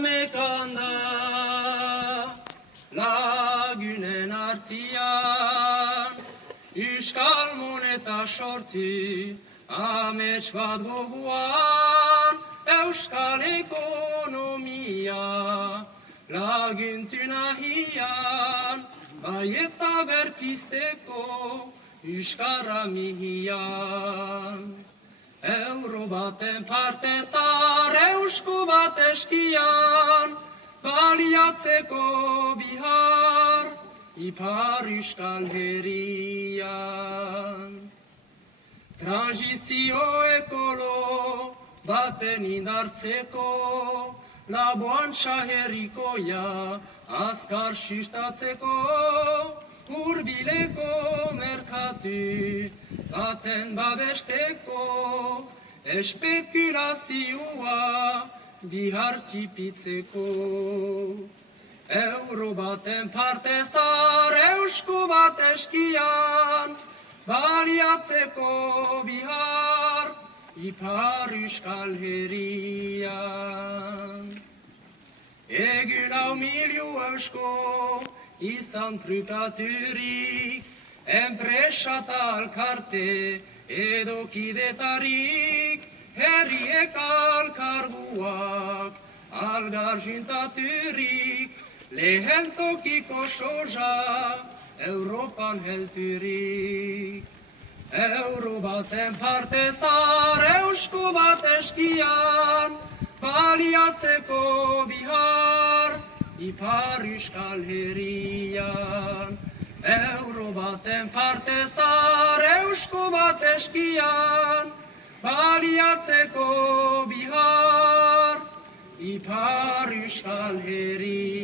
amekanda lagunen artian Euskal moneta sorti amets bat goguan Euskal ekonomia laguntu nahian bai eta berkizteko Euskara mihian Euro baten parte zar eusku bat eskian baliatzeko bihar ipar Euskal Herrian Transizio ekolo baten indartzeko laboantza herrikoia azkar sustatzeko hurbileko merkatu baten babesteko espekulazioa bihar txipitzeko Euro baten parte zar eusku bat eskian baliatzeko bihar ipar Euskal Herrian Egun hau miliu eusko izan trukaturik enpresa eta alkarte edo kidetarik herriek alkarguak algar juntaturik lehen tokiko soja Europan helturik Euro baten parte zar eusko bat eskian baliatzeko bihar ipar Euskal Herrian Euro baten parte zar eusko bat eskian baliatzeko bihar ipar Euskal Herrian